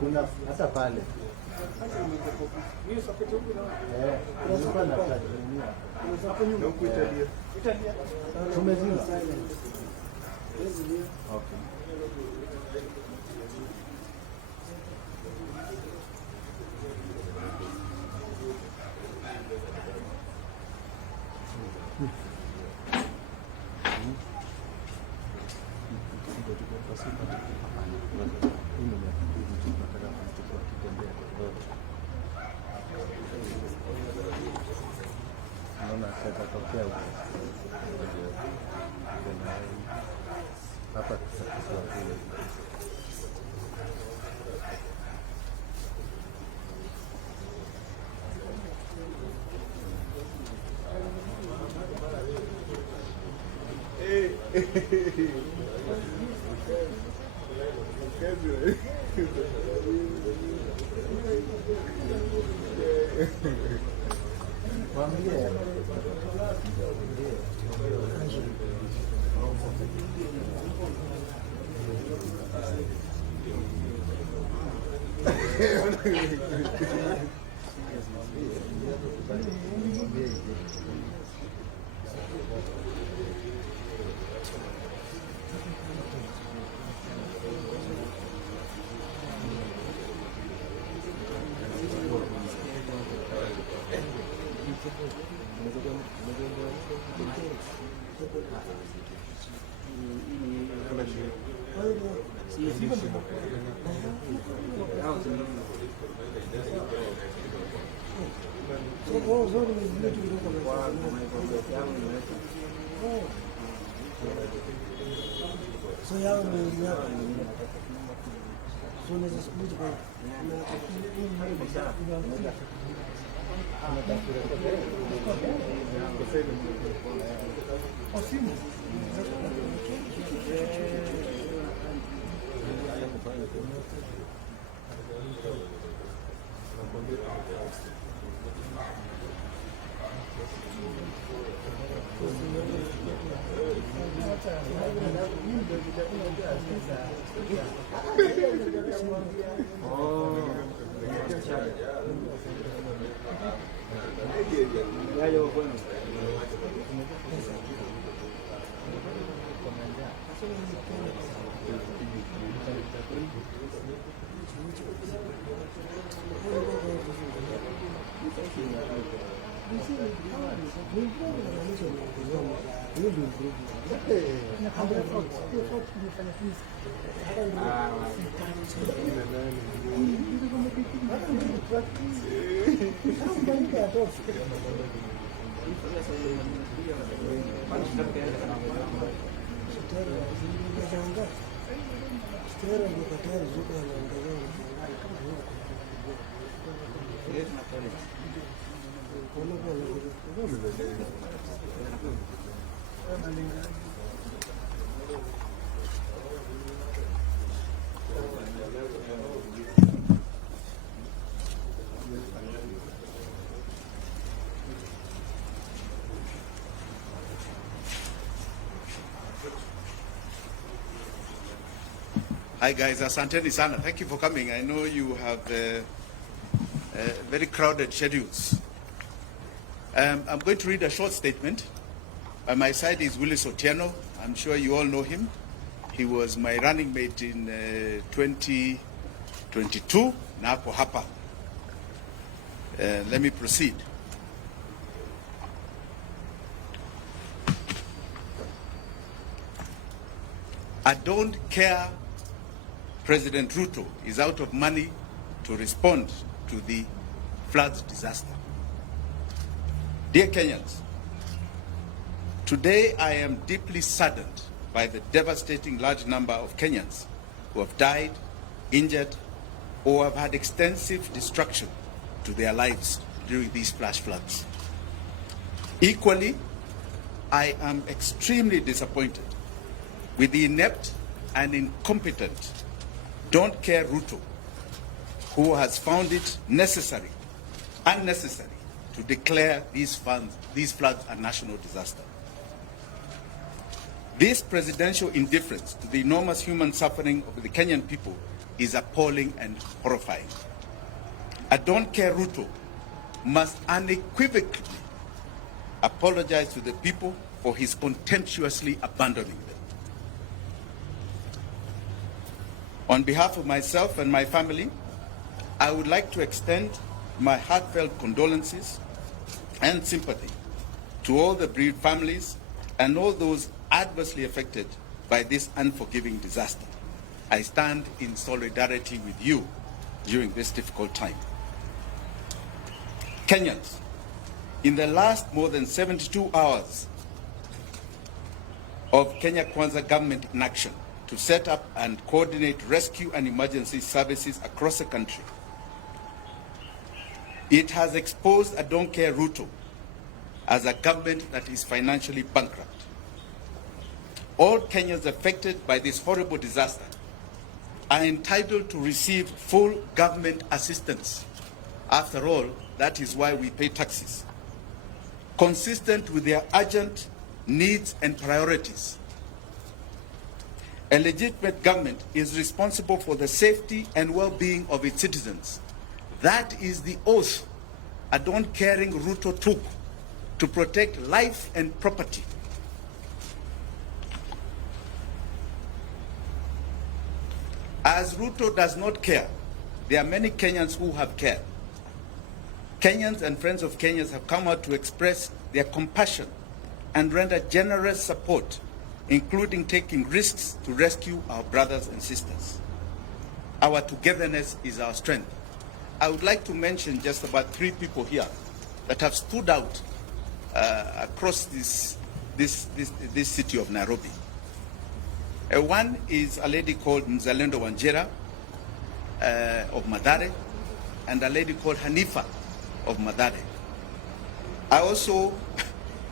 Kuna hata pale. Tumezima. Okay. Naona atatokea hapa Hi guys, asanteni sana. Thank you for coming. I know you have very crowded schedules. I'm going to read a short statement. By my side is Willis Otieno. I'm sure you all know him. He was my running mate in 2022. Na hapo hapa. Let me proceed. I don't care President Ruto is out of money to respond to the floods disaster. Dear Kenyans, today I am deeply saddened by the devastating large number of Kenyans who have died, injured, or have had extensive destruction to their lives during these flash floods. Equally, I am extremely disappointed with the inept and incompetent Don't Care Ruto, who has found it unnecessary to declare these floods a national disaster. This presidential indifference to the enormous human suffering of the Kenyan people is appalling and horrifying. I don't care Ruto must unequivocally apologize to the people for his contemptuously abandoning them. On behalf of myself and my family, I would like to extend my heartfelt condolences and sympathy to all the bereaved families and all those adversely affected by this unforgiving disaster. I stand in solidarity with you during this difficult time. Kenyans, in the last more than 72 hours of Kenya Kwanza government in action to set up and coordinate rescue and emergency services across the country, it has exposed I don't care Ruto as a government that is financially bankrupt. All Kenyans affected by this horrible disaster are entitled to receive full government assistance. After all, that is why we pay taxes, consistent with their urgent needs and priorities. A legitimate government is responsible for the safety and well-being of its citizens. That is the oath a don't caring Ruto took to protect life and property. As Ruto does not care, there are many Kenyans who have cared. Kenyans and friends of Kenyans have come out to express their compassion and render generous support, including taking risks to rescue our brothers and sisters. Our togetherness is our strength. I would like to mention just about 3 people here that have stood out across this city of Nairobi. One is a lady called Mzalendo Wanjira of Mathare, and a lady called Hanifa of Mathare. I also,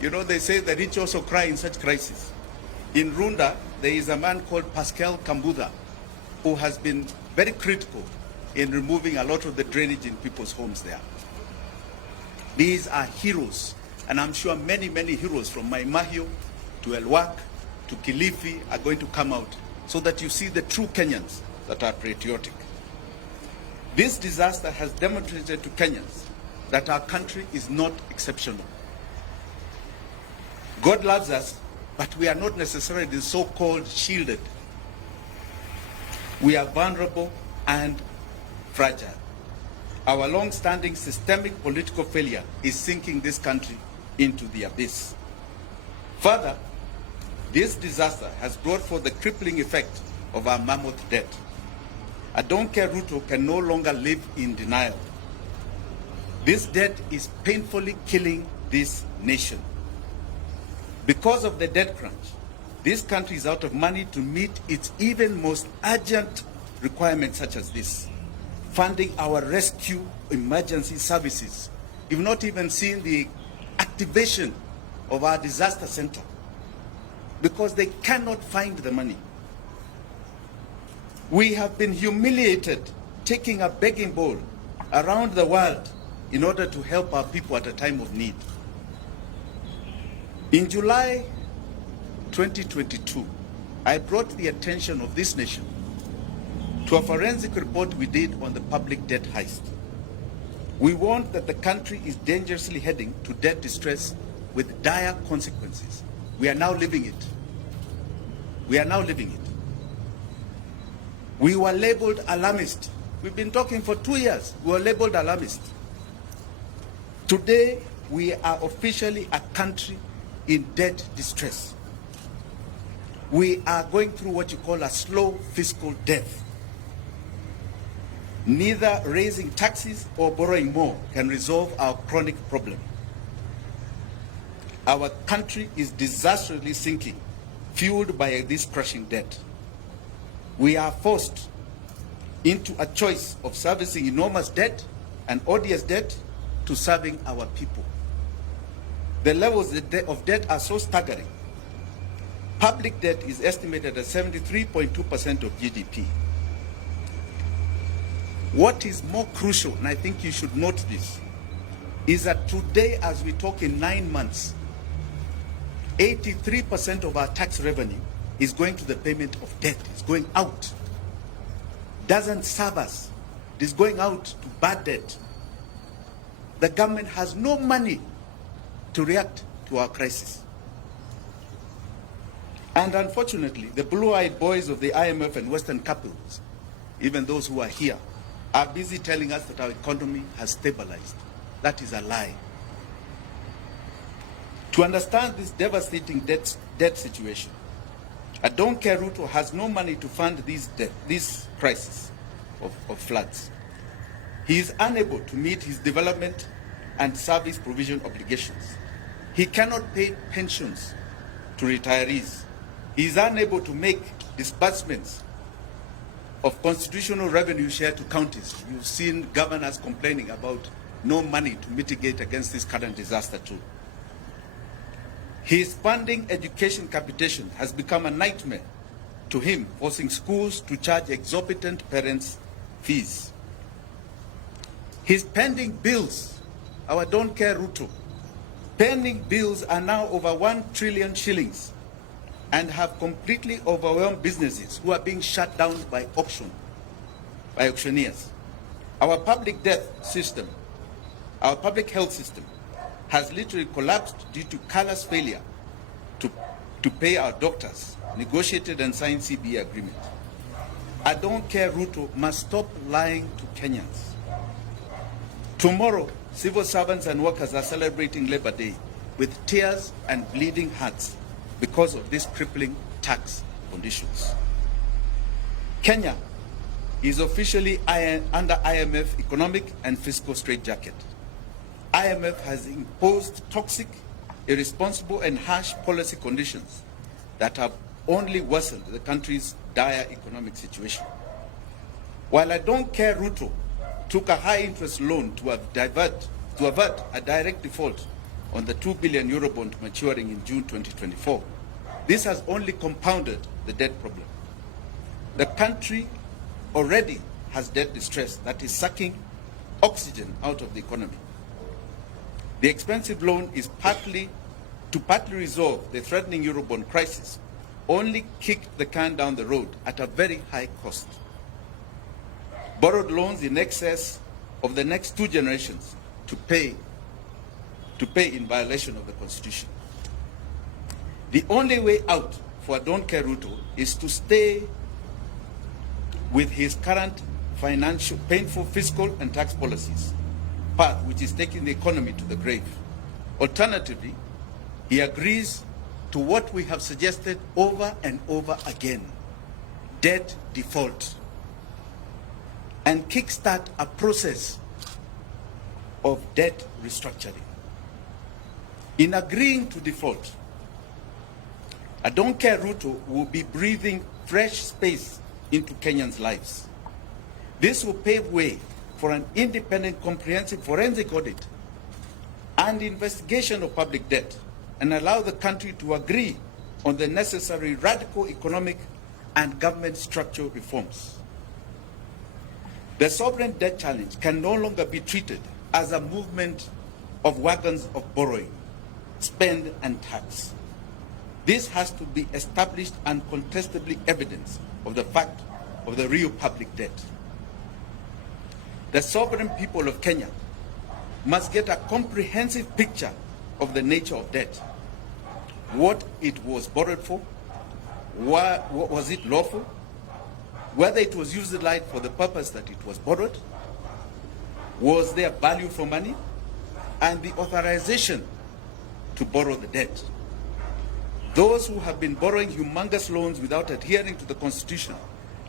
you know, they say the rich also cry in such crises. In Runda, there is a man called Pascal Kambudha who has been very critical in removing a lot of the drainage in people's homes there. These are heroes, and I'm sure many, many heroes from Maimahio to Elwak to Kilifi are going to come out so that you see the true Kenyans that are patriotic. This disaster has demonstrated to Kenyans that our country is not exceptional. God loves us, but we are not necessarily the so-called shielded. We are vulnerable and fragile. Our long-standing systemic political failure is sinking this country into the abyss. Further, this disaster has brought forth the crippling effect of our mammoth debt. I don't care Ruto can no longer live in denial. This debt is painfully killing this nation. Because of the debt crunch, this country is out of money to meet its even most urgent requirements such as this. Funding our rescue emergency services. You've not even seen the activation of our disaster center because they cannot find the money. We have been humiliated taking a begging bowl around the world in order to help our people at a time of need. In July 2022, I brought the attention of this nation to a forensic report we did on the public debt heist. We warned that the country is dangerously heading to debt distress with dire consequences. We are now living it. We are now living it. We were labeled alarmist. We've been talking for 2 years. We were labeled alarmist. Today, we are officially a country in debt distress. We are going through what you call a slow fiscal death. Neither raising taxes or borrowing more can resolve our chronic problem. Our country is disastrously sinking, fueled by this crushing debt. We are forced into a choice of servicing enormous debt and odious debt to serving our people. The levels of debt are so staggering. Public debt is estimated at 73.2% of GDP. What is more crucial, and I think you should note this, is that today, as we talk, in 9 months, 83% of our tax revenue is going to the payment of debt. It's going out. Doesn't serve us. It is going out to bad debt. The government has no money to react to our crisis. And unfortunately, the blue-eyed boys of the IMF and Western capitals, even those who are here, are busy telling us that our economy has stabilized. That is a lie. To understand this devastating debt situation, I don't care Ruto has no money to fund this crisis of floods. He is unable to meet his development and service provision obligations. He cannot pay pensions to retirees. He is unable to make disbursements of constitutional revenue share to counties. You've seen governors complaining about no money to mitigate against this current disaster too. His funding education capitation has become a nightmare to him, forcing schools to charge exorbitant parents' fees. His pending bills, our don't care Ruto, pending bills are now over 1 trillion shillings and have completely overwhelmed businesses who are being shut down by auctioneers. Our public health system has literally collapsed due to callous failure to pay our doctors, negotiated and signed CBA agreement. I don't care Ruto must stop lying to Kenyans. Tomorrow, civil servants and workers are celebrating Labor Day with tears and bleeding hearts because of these crippling tax conditions. Kenya is officially under IMF economic and fiscal straitjacket. IMF has imposed toxic, irresponsible and harsh policy conditions that have only worsened the country's dire economic situation. While I don't care Ruto took a high-interest loan to avert a direct default on the 2 billion euro bond maturing in June 2024, this has only compounded the debt problem. The country already has debt distress that is sucking oxygen out of the economy. The expensive loan is partly resolve the threatening Eurobond crisis, only kicked the can down the road at a very high cost. Borrowed loans in excess of the next 2 generations to pay in violation of the Constitution. The only way out for Don't Care Ruto is to stay with his current painful fiscal and tax policies path, which is taking the economy to the grave. Alternatively, he agrees to what we have suggested over and over again: debt default, and kickstart a process of debt restructuring. In agreeing to default, I don't care Ruto will be breathing fresh space into Kenyans' lives. This will pave way for an independent, comprehensive forensic audit and investigation of public debt, and allow the country to agree on the necessary radical economic and government structural reforms. The sovereign debt challenge can no longer be treated as a movement of wagons of borrowing, spend and tax. This has to be established and contestably evidence of the fact of the real public debt. The sovereign people of Kenya must get a comprehensive picture of the nature of debt, what it was borrowed for, was it lawful, whether it was utilized for the purpose that it was borrowed, was there value for money, and the authorization to borrow the debt. Those who have been borrowing humongous loans without adhering to the Constitution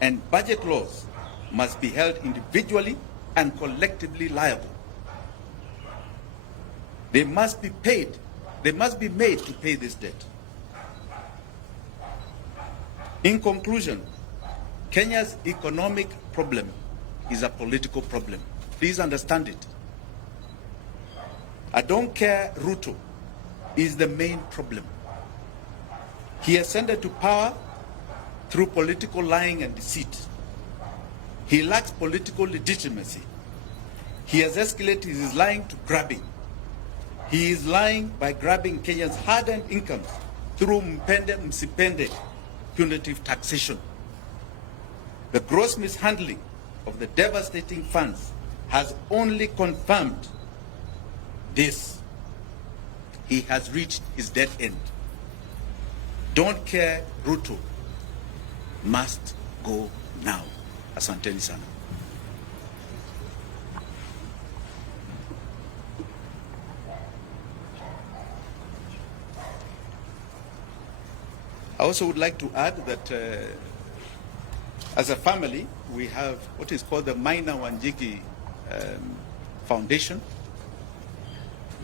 and budget laws must be held individually and collectively liable. They must be paid. They must be made to pay this debt. In conclusion, Kenya's economic problem is a political problem. Please understand it. I don't care Ruto is the main problem. He ascended to power through political lying and deceit. He lacks political legitimacy. He has escalated his lying to grabbing. He is lying by grabbing Kenyans' hard-earned incomes through mpende msipende punitive taxation. The gross mishandling of the devastating funds has only confirmed this. He has reached his dead end. Don't care, Ruto must go now. Asanteni sana. I also would like to add that as a family, we have what is called the Jimi Wanjigi Foundation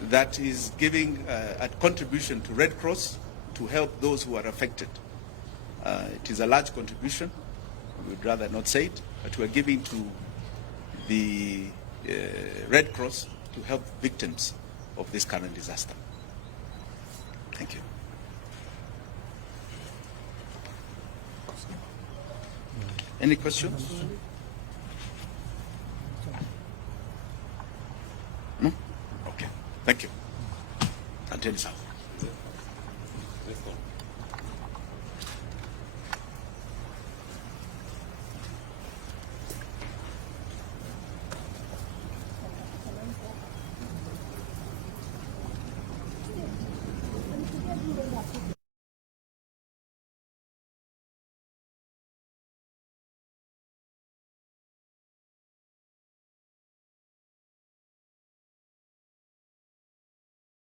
that is giving a contribution to Red Cross to help those who are affected. It is a large contribution. We would rather not say it, but we are giving to the Red Cross to help victims of this current disaster. Thank you. Any questions? No? Okay. Thank you. Until this hour.